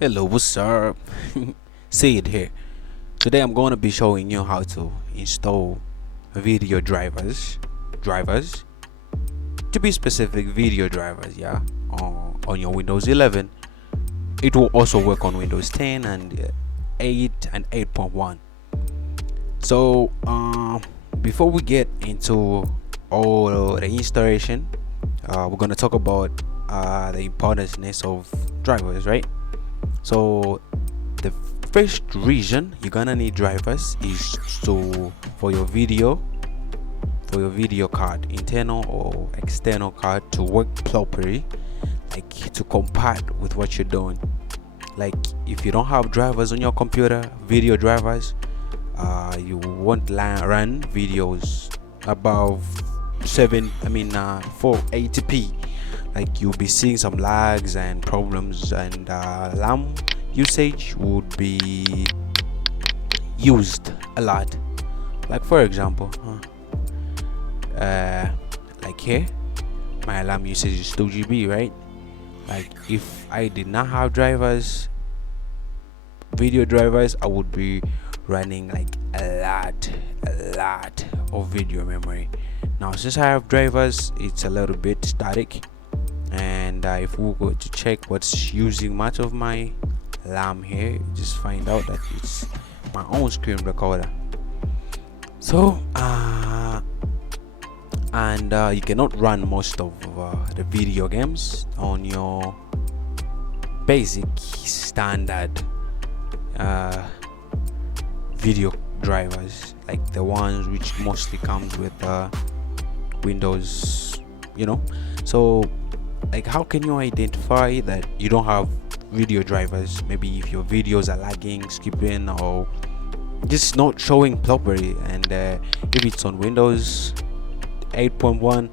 Hello, what's up? See it here. Today I'm going to be showing you how to install video drivers to be specific, video drivers, yeah, on your Windows 11. It will also work on Windows 10 and 8 and 8.1. So before we get into all the installation, we're going to talk about the importance of drivers, right? So the first reason you're gonna need drivers is for your video card, internal or external card, to work properly, like to compart with what you're doing. Like if you don't have drivers on your computer, video drivers, you won't run videos above 480p. Like you'll be seeing some lags and problems, and RAM usage would be used a lot. Like for example, like here my RAM usage is 2 GB, right? Like if I did not have video drivers, I would be running like a lot of video memory. Now since I have drivers, it's a little bit static, and if we go to check what's using much of my RAM here, you just find out that it's my own screen recorder. So you cannot run most of the video games on your basic standard video drivers, like the ones which mostly comes with Windows, so like how can you identify that you don't have video drivers? Maybe if your videos are lagging, skipping, or just not showing properly, and if it's on Windows 8.1,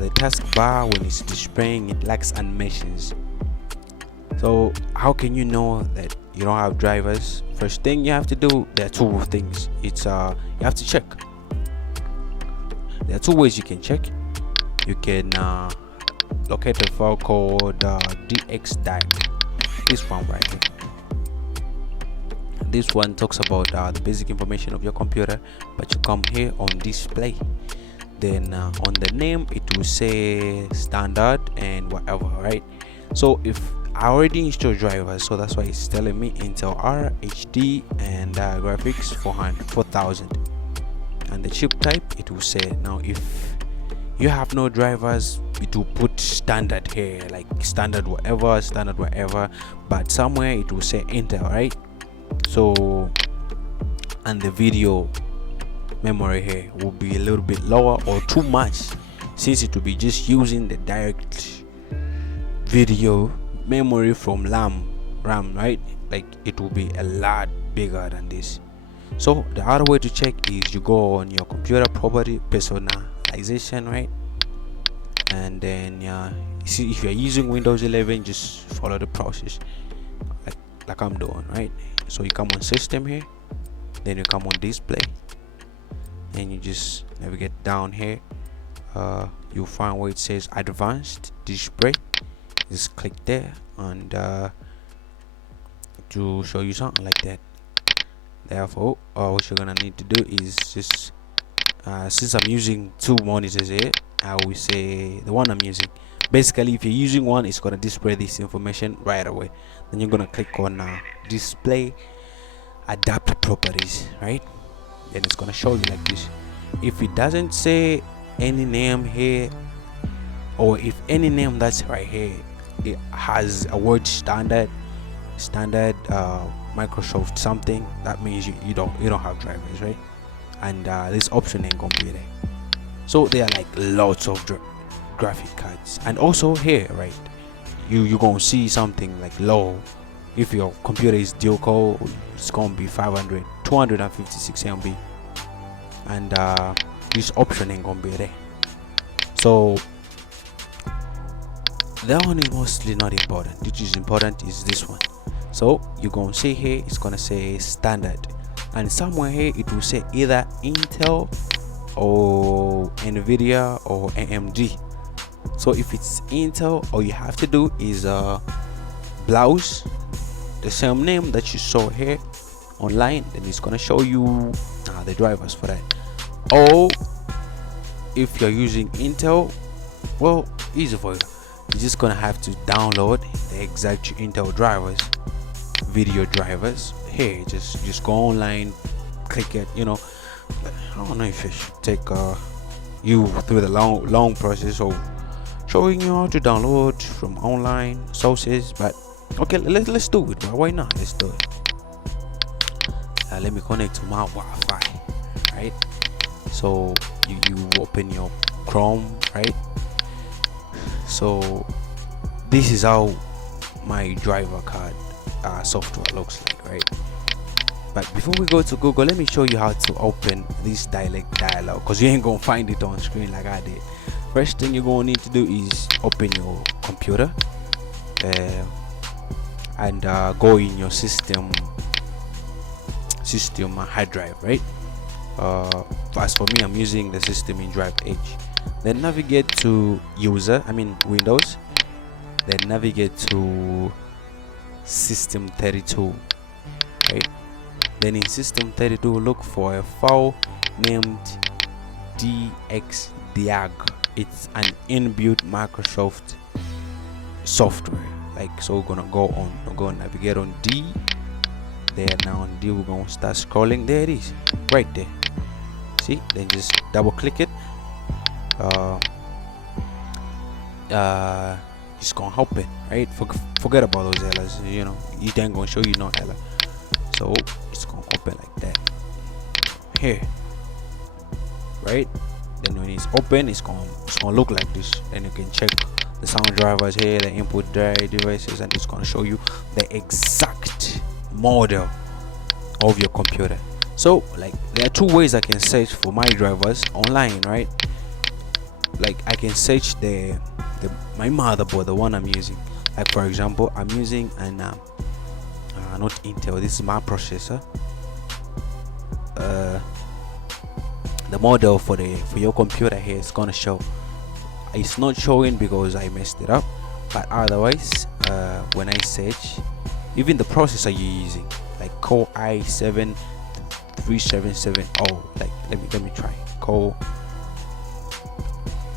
the taskbar, when it's displaying, it lacks animations. So how can you know that you don't have drivers? First thing you have to do, there are two things. It's you have to check. There are two ways you can check. You can locate a file called DXDIAG. This one right here. This one talks about the basic information of your computer, but you come here on display, then on the name it will say standard and whatever, right? So if I already installed drivers, so that's why it's telling me Intel R, HD, and graphics 4000, and the chip type it will say. Now if you have no drivers, it will put standard here, like standard whatever, but somewhere it will say Intel, right? So, and the video memory here will be a little bit lower or too much, since it will be just using the direct video memory from RAM, right? Like it will be a lot bigger than this. So the other way to check is you go on your computer property personalization, right? And then see if you're using Windows 11, just follow the process like I'm doing, right? So you come on system here, then you come on display, and you just navigate down here. You'll find where it says advanced display. Just click there, and to show you something like that. Therefore what you're gonna need to do is just since I'm using two monitors here, I will say the one I'm using. Basically, if you're using one, it's gonna display this information right away. Then you're gonna click on display adapter properties, right? Then it's gonna show you like this. If it doesn't say any name here, or if any name that's right here, it has a word standard Microsoft something, that means you don't have drivers, right? And this option ain't gonna be there. So there are like lots of graphic cards. And also here, right, you gonna see something like low. If your computer is dual core, it's gonna be 256 MB, and this option ain't gonna be there. So that one is mostly not important. Which is important is this one. So you're gonna see here, it's gonna say standard, and somewhere here it will say either Intel or Nvidia or AMD. So if it's Intel, all you have to do is browse the same name that you saw here online, then it's gonna show you the drivers for that. Or if you're using Intel, well, easy for you. You're just gonna have to download the exact Intel drivers, video drivers. Here, just go online, click it. I don't know if it should take you through the long process of showing you how to download from online sources, but okay, let's do it. Why not? Let's do it. Let me connect to my Wi-Fi, right? So you open your Chrome, right? So this is how my driver card software looks like, right? But before we go to Google, let me show you how to open this dialog, because you ain't gonna find it on screen like I did. First thing you're gonna need to do is open your computer and go in your system hard drive, right? As for me, I'm using the system in Drive Edge. Then navigate to Windows. Then navigate to System 32, right? Then in System 32, look for a file named DXDIAG. It's an inbuilt Microsoft software. So we're gonna navigate on D. There now on D, we're gonna start scrolling. There it is, right there. See? Then just double click it. It's gonna open, right? Forget about those errors. It ain't gonna show you no error. So it's gonna open like that. Here, right? Then when it's open, it's gonna look like this. Then you can check the sound drivers here, the input devices, and it's gonna show you the exact model of your computer. So there are two ways I can search for my drivers online, right? I can search my motherboard, the one I'm using. For example, I'm using an not Intel, this is my processor. The model for your computer here is gonna show. It's not showing because I messed it up, but otherwise when I search, even the processor you're using, Core i7 3770, let me try Core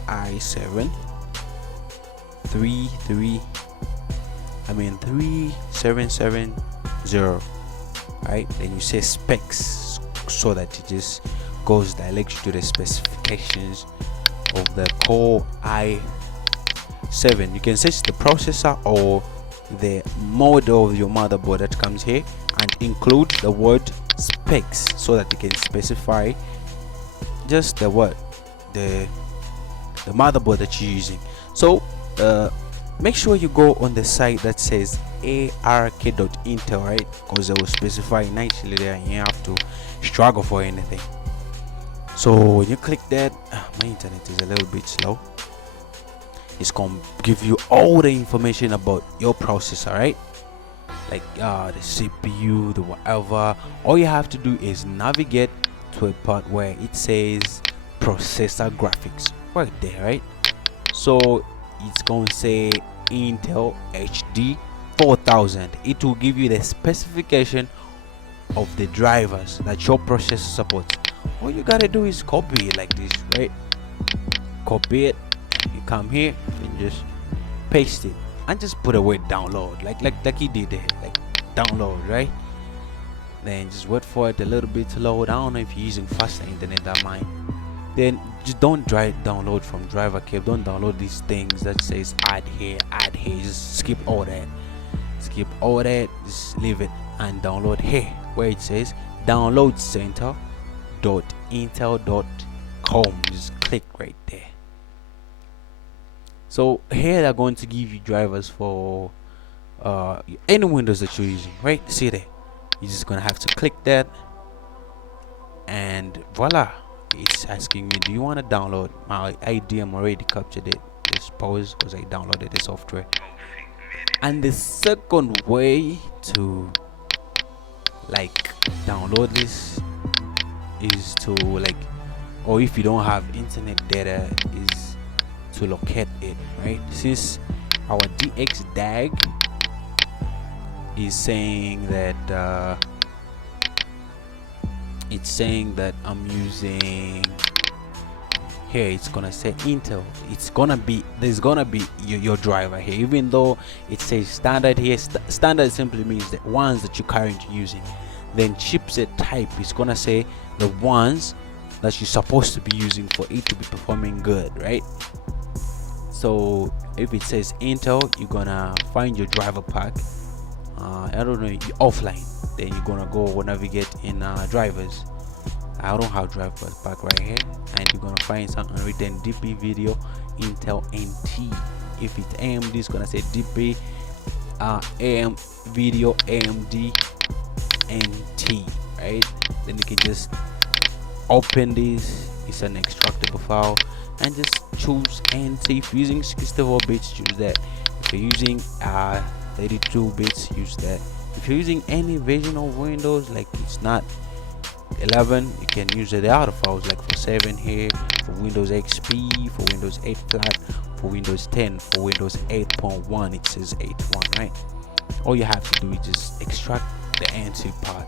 i7 3770, right? Then you say specs, so that it just goes directly to the specifications of the Core i7. You can search the processor or the model of your motherboard that comes here and include the word specs, so that you can specify just the motherboard that you're using. So make sure you go on the site that says ark.intel, right? Because they will specify nicely there and you have to struggle for anything. So when you click that, my internet is a little bit slow. It's gonna give you all the information about your processor, right? The CPU, the whatever. All you have to do is navigate to a part where it says processor graphics, right there, right? So it's gonna say Intel HD 4000. It will give you the specification of the drivers that your processor supports. All you gotta do is copy it like this, right? Copy it, you come here and just paste it and just put a word download, like he did there, download, right? Then just wait for it a little bit to load. I don't know if you're using faster internet than mine. Then just don't download from driver cable. Don't download these things that says add here. Just skip all that. Just leave it and download here where it says download center.intel.com. Just click right there. So here they're going to give you drivers for any Windows that you're using, right? See there. You're just gonna have to click that, and voila, it's asking me, do you want to download? My ID, I'm already captured it. Just pause because I downloaded the software. And the second way to download this is to or if you don't have internet data, is to locate it, right? Since our DXDIAG is saying that it's saying that I'm using here. It's gonna say Intel. It's gonna be, there's gonna be your driver here, even though it says standard here. Standard simply means the ones that you're currently using. Then chipset type is gonna say the ones that you're supposed to be using for it to be performing good, right? So if it says Intel, you're gonna find your driver pack. I don't know, offline. Then you're gonna go navigate in drivers. I don't have driver pack right here, and you're gonna find something written DP video Intel NT. If it's AMD, it's gonna say DP AM video AMD NT, right? Then you can just open this. It's an extractable file, and just choose NT. If you're using 64 bits, choose that. If you're using 32 bits, use that. If you're using any version of Windows, like it's not 11, you can use the other files, like for 7 here, for Windows XP, for Windows 8 flat, for Windows 10, for Windows 8.1. it says 8.1, right? All you have to do is just extract the NT part.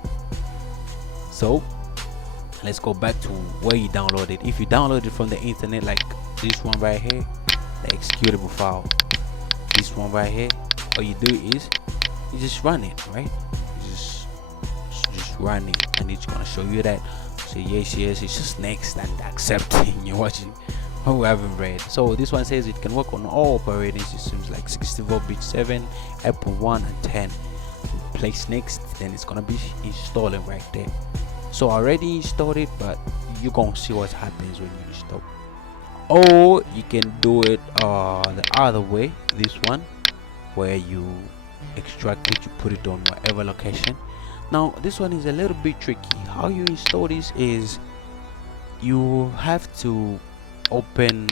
So let's go back to where you downloaded. If you download it from the internet, like this one right here, the executable file, this one right here, all you do is you just run it, right? You just run it, and it's gonna show you that. So yes, it's just next and accepting. You're watching. Oh, we haven't read. So this one says it can work on all operating systems like 64-bit 7, 8.1, and 10. Place next, then it's gonna be installing right there. So I already installed it, but you're gonna see what happens when you install. Or you can do it the other way, this one, where you extract it, you put it on whatever location. Now this one is a little bit tricky. How you install this is you have to open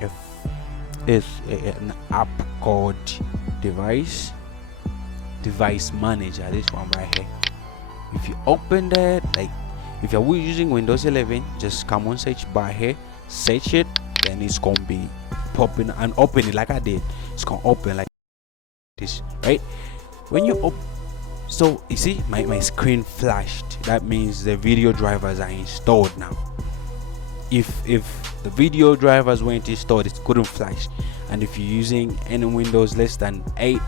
if it's an app called device manager, this one right here. If you open that, like if you're using Windows 11, just come on search bar here, search it, then it's gonna be popping and open it like I did. It's gonna open like this, right? When you open, so you see my screen flashed. That means the video drivers are installed now. If the video drivers weren't installed, it couldn't flash. And if you're using any Windows less than 8,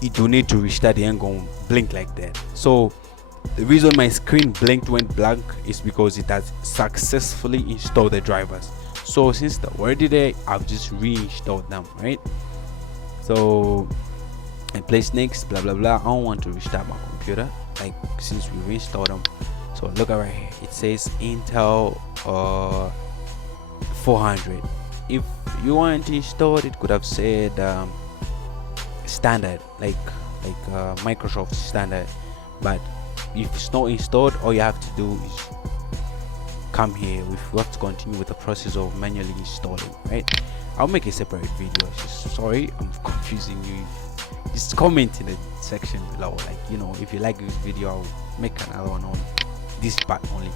it will need to restart. It ain't gonna blink like that. So the reason my screen went blank is because it has successfully installed the drivers. So since they're already there, I've just reinstalled them, right? So I place next, blah blah blah. I don't want to restart my computer, like since we reinstalled them. So look at right here, it says Intel 400. If you want to install it, could have said standard, like Microsoft standard. But if it's not installed, all you have to do is come here. We've got to continue with the process of manually installing, right? I'll make a separate video. Sorry, I'm confusing you. Just comment in the section below, like, you know, if you like this video, I'll make another one on this part only.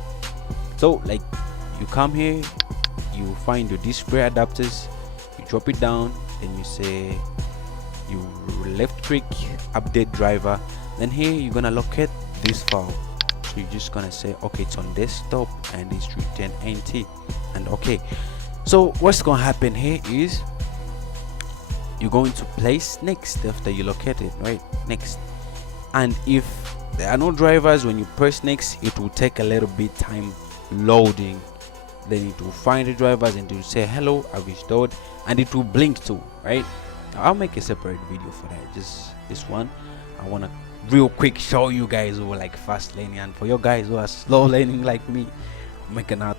So like you come here, you find your display adapters, you drop it down, then you say you left click update driver, then here you're gonna locate this file. So you're just gonna say okay, it's on desktop and it's written NT and okay. So what's gonna happen here is you're going to place next after you locate it, right? Next. And if there are no drivers, when you press next, it will take a little bit time loading. Then it will find the drivers and it will say hello, I've installed, and it will blink too, right? I'll make a separate video for that. Just this one, I want to real quick show you guys who are like fast learning, and for your guys who are slow learning like me, make another